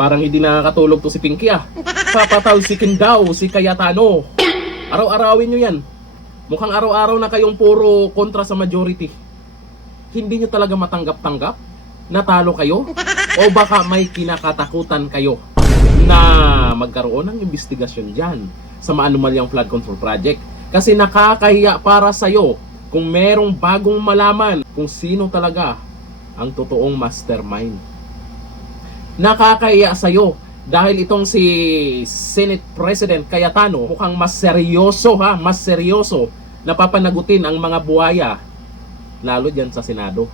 Parang hindi nakakatulog to si Pinky ah. Papatalsikin daw si Cayetano. Araw-arawin nyo yan. Mukhang araw-araw na kayong puro kontra sa majority. Hindi nyo talaga matanggap-tanggap? Natalo kayo? O baka may kinakatakutan kayo na magkaroon ng investigasyon dyan sa maanumalyang flood control project? Kasi nakakahiya para sa'yo kung merong bagong malaman kung sino talaga ang totoong mastermind. Nakakahiya sa'yo dahil itong si Senate President Cayetano mukhang mas seryoso mas seryoso na papanagutin ang mga buhaya lalo dyan sa Senado.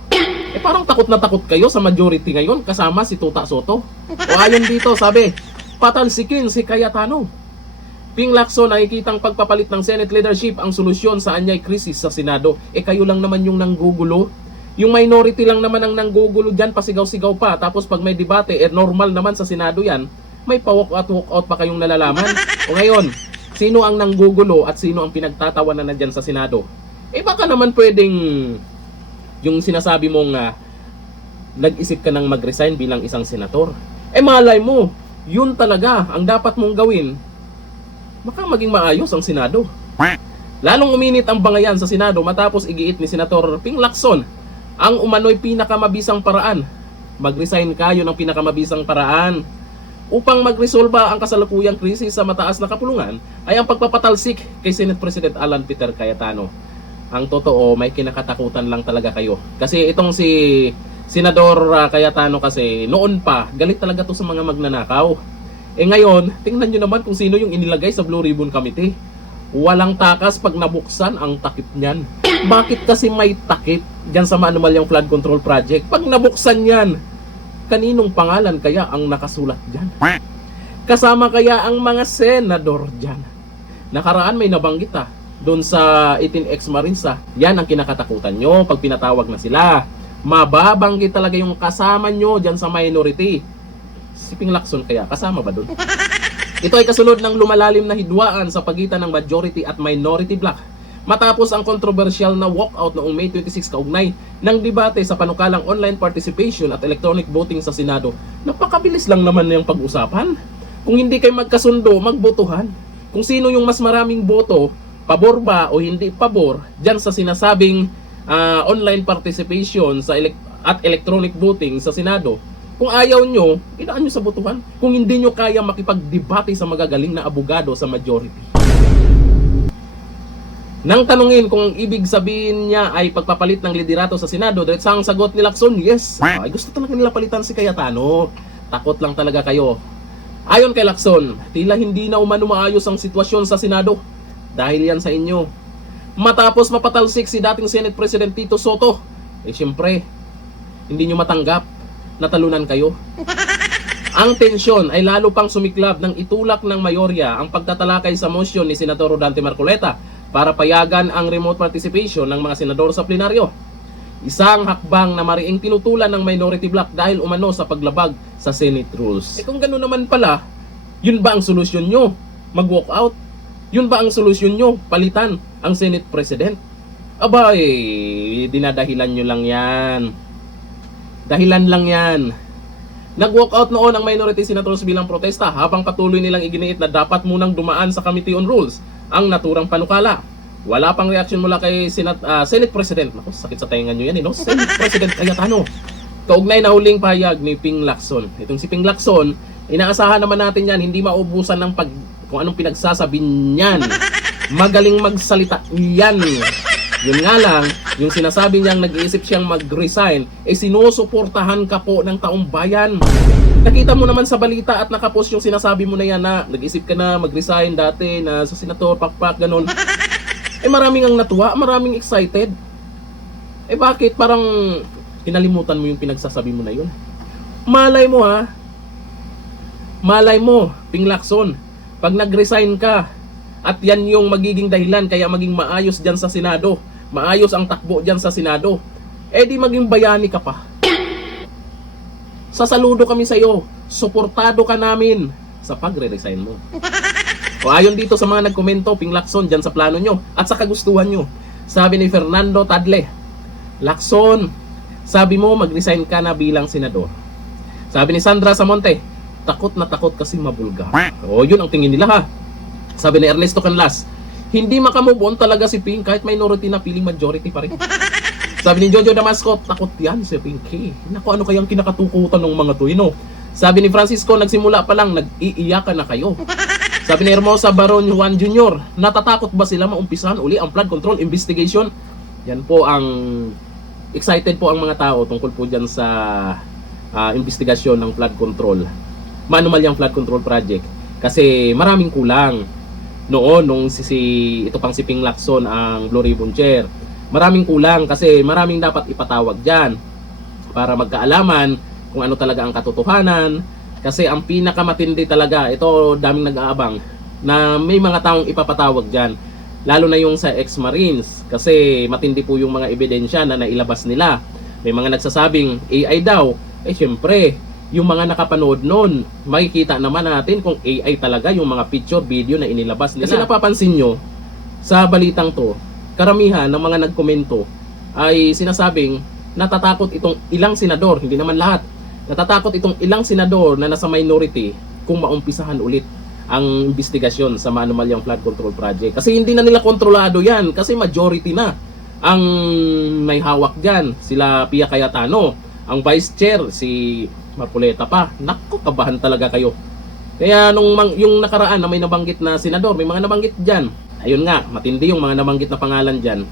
Parang takot na takot kayo sa majority ngayon kasama si Tuta Soto. O ayon dito sabi, patalsikin si Cayetano. Ping Lacson, nakikitang pagpapalit ng Senate leadership ang solusyon sa anyay krisis sa Senado. Kayo lang naman yung nanggugulo. Yung minority lang naman ang nanggugulo dyan, pasigaw-sigaw pa. Tapos pag may debate, normal naman sa Senado yan, may pa-walk out pa kayong nalalaman. O ngayon, sino ang nanggugulo at sino ang pinagtatawanan na dyan sa Senado? Baka naman pwedeng yung sinasabi mong nag-isip ka ng mag-resign bilang isang senator. Malay mo, yun talaga ang dapat mong gawin. Baka maging maayos ang Senado. Lalong uminit ang bangayan sa Senado matapos igiit ni Senator Ping Lacson ang umano'y pinakamabisang paraan. Mag-resign kayo ng pinakamabisang paraan. Upang magresolba ang kasalukuyang krisis sa mataas na kapulungan ay ang pagpapatalsik kay Senate President Alan Peter Cayetano. Ang totoo, may kinakatakutan lang talaga kayo. Kasi itong si Senador Cayetano kasi noon pa, galit talaga to sa mga magnanakaw. Ngayon, tingnan nyo naman kung sino yung inilagay sa Blue Ribbon Committee. Walang takas pag nabuksan ang takip niyan. Bakit kasi may takip dyan sa maanumalyang flood control project? Pag nabuksan yan, kaninong pangalan kaya ang nakasulat dyan? Kasama kaya ang mga senador dyan? Nakaraan may nabanggit doon sa 18X Marinsa. Yan ang kinakatakutan nyo pag pinatawag na sila. Mababanggit talaga yung kasama nyo dyan sa minority. Si Ping Lacson kaya kasama ba doon? Ito ay kasunod ng lumalalim na hidwaan sa pagitan ng majority at minority bloc matapos ang kontrobersyal na walkout noong May 26 kaugnay ng debate sa panukalang online participation at electronic voting sa Senado. Napakabilis lang naman yung pag-usapan. Kung hindi kayo magkasundo, magbotohan. Kung sino yung mas maraming boto, pabor ba o hindi pabor dyan sa sinasabing online participation at electronic voting sa Senado. Kung ayaw nyo, idaan nyo sa botohan. Kung hindi nyo kaya makipagdebate sa magagaling na abogado sa majority. Nang tanungin kung ang ibig sabihin niya ay pagpapalit ng liderato sa Senado, diretsang sagot ni Lacson, yes. Ay, gusto talaga nila palitan si Cayetano. Takot lang talaga kayo. Ayon kay Lacson, tila hindi na umano maayos ang sitwasyon sa Senado. Dahil yan sa inyo. Matapos mapatalsik si dating Senate President Tito Soto, syempre, hindi nyo matanggap. Natalunan kayo. Ang tensyon ay lalo pang sumiklab nang itulak ng mayorya ang pagtatalakay sa motion ni Senator Rodante Marcoleta para payagan ang remote participation ng mga senador sa plenaryo. Isang hakbang na mariing tinutulan ng minority bloc dahil umano sa paglabag sa Senate rules. Kung gano'n naman pala, yun ba ang solusyon nyo? Mag-walk out? Yun ba ang solusyon nyo? Palitan ang Senate President? Dinadahilan nyo lang yan. Dahilan lang yan. Nag-walk out noon ang minority senators bilang protesta habang patuloy nilang iginiit na dapat munang dumaan sa Committee on Rules ang naturang panukala. Wala pang reaksyon mula kay Senate President. Naku, sakit sa tainga nyo yan, Senate President Cayetano. Kaugnay na huling pahayag ni Ping Lacson. Itong si Ping Lacson, inaasahan naman natin yan, hindi maubusan ng kung anong pinagsasabi niyan. Magaling magsalita yan. Yun nga lang, yung sinasabi niyang nag-iisip siyang mag-resign, sinusuportahan ka po ng taong bayan. Nakita mo naman sa balita at nakapost yung sinasabi mo na yan na nag-isip ka na mag-resign dati na sa senator, pakpak, ganun. Maraming ang natuwa, maraming excited. Bakit parang kinalimutan mo yung pinagsasabi mo na yun? Malay mo Malay mo, Ping Lacson, pag nag-resign ka, at yan yung magiging dahilan kaya maging maayos dyan sa Senado. Maayos ang takbo dyan sa Senado. Di maging bayani ka pa. Sasaludo kami sa iyo. Suportado ka namin sa pagre-resign mo. O ayon dito sa mga nagkomento, Ping Lacson, dyan sa plano nyo at sa kagustuhan nyo. Sabi ni Fernando Tadle, Lacson, sabi mo mag-resign ka na bilang senador. Sabi ni Sandra Samonte, Takot na takot kasi mabulgar. O, yun ang tingin nila ha. Sabi ni Ernesto Canlas, hindi makamove on talaga si Ping kahit minority na feeling majority pa rin. Sabi ni Jojo Damasco, takot yan si Pinky. Naku, ano kayang kinakatukutan ng mga to, Sabi ni Francisco, nagsimula pa lang, nag-iiyakan na kayo. Sabi ni Hermosa Baron Juan Jr., natatakot ba sila maumpisahan uli ang flood control investigation? Yan po ang excited po ang mga tao tungkol po dyan sa investigasyon ng flood control. Manumalyang flood control project. Kasi maraming kulang. Noon, nung ito pang si Ping Lacson ang Blue Ribbon Chair, maraming kulang kasi maraming dapat ipatawag dyan para magkaalaman kung ano talaga ang katotohanan. Kasi ang pinakamatindi talaga, ito daming nag-aabang, na may mga taong ipapatawag dyan, lalo na yung sa ex-marines, kasi matindi po yung mga ebidensya na nailabas nila. May mga nagsasabing AI daw, syempre yung mga nakapanood nun, makikita naman natin kung AI talaga yung mga picture, video na inilabas nila. Kasi napapansin nyo sa balitang to, karamihan ng mga nagkomento ay sinasabing natatakot itong ilang senador, hindi naman lahat, natatakot itong ilang senador na nasa minority kung maumpisahan ulit ang investigasyon sa Manumalyang Flood Control Project. Kasi hindi na nila kontrolado yan, kasi majority na ang may hawak dyan. Sila Pia Cayetano, ang vice chair si Marcoleta pa. Naku, kabahan talaga kayo. Kaya yung nakaraan na may nabanggit na senador, may mga nabanggit dyan, ayun nga, matindi yung mga nabanggit na pangalan dyan,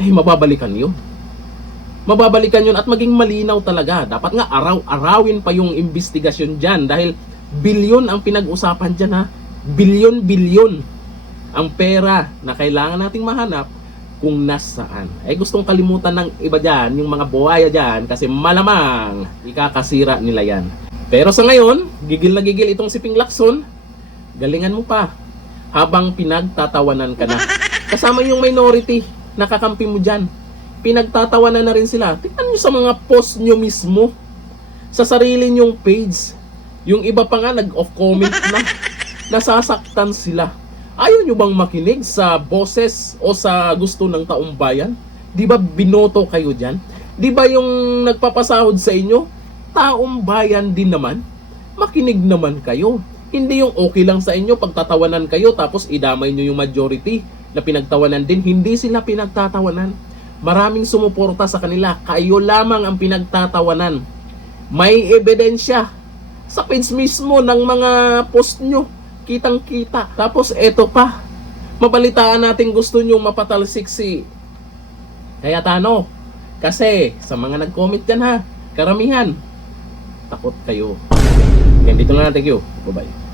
mababalikan yun. Mababalikan yun at maging malinaw talaga. Dapat nga araw-arawin pa yung investigasyon dyan dahil bilyon ang pinag-usapan dyan ha. Bilyon ang pera na kailangan nating mahanap kung nasaan. Gustong kalimutan ng iba dyan, yung mga buhaya dyan, kasi malamang ikakasira nila yan. Pero sa ngayon, gigil na gigil itong si Ping Lacson. Galingan mo pa habang pinagtatawanan ka na. Kasama yung minority, nakakampi mo dyan. Pinagtatawanan na rin sila. Tingnan nyo sa mga post nyo mismo. Sa sarili nyong page. Yung iba pa nga nag-off comment na. Nasasaktan sila. Ayaw nyo bang makinig sa boses o sa gusto ng taong bayan? Di ba binoto kayo dyan? Di ba yung nagpapasahod sa inyo, taong bayan din naman? Makinig naman kayo. Hindi yung okay lang sa inyo, pagtatawanan kayo, tapos idamay nyo yung majority na pinagtawanan din. Hindi sila pinagtatawanan. Maraming sumuporta sa kanila. Kayo lamang ang pinagtatawanan. May ebidensya sa page mismo ng mga post nyo. Kitang-kita. Tapos eto pa. Mabalitaan natin gusto nyo mapatalsik si Cayetano. Kasi sa mga nag-comment dyan ha, karamihan, takot kayo. Yan, dito lang natin. Thank you. Bye-bye.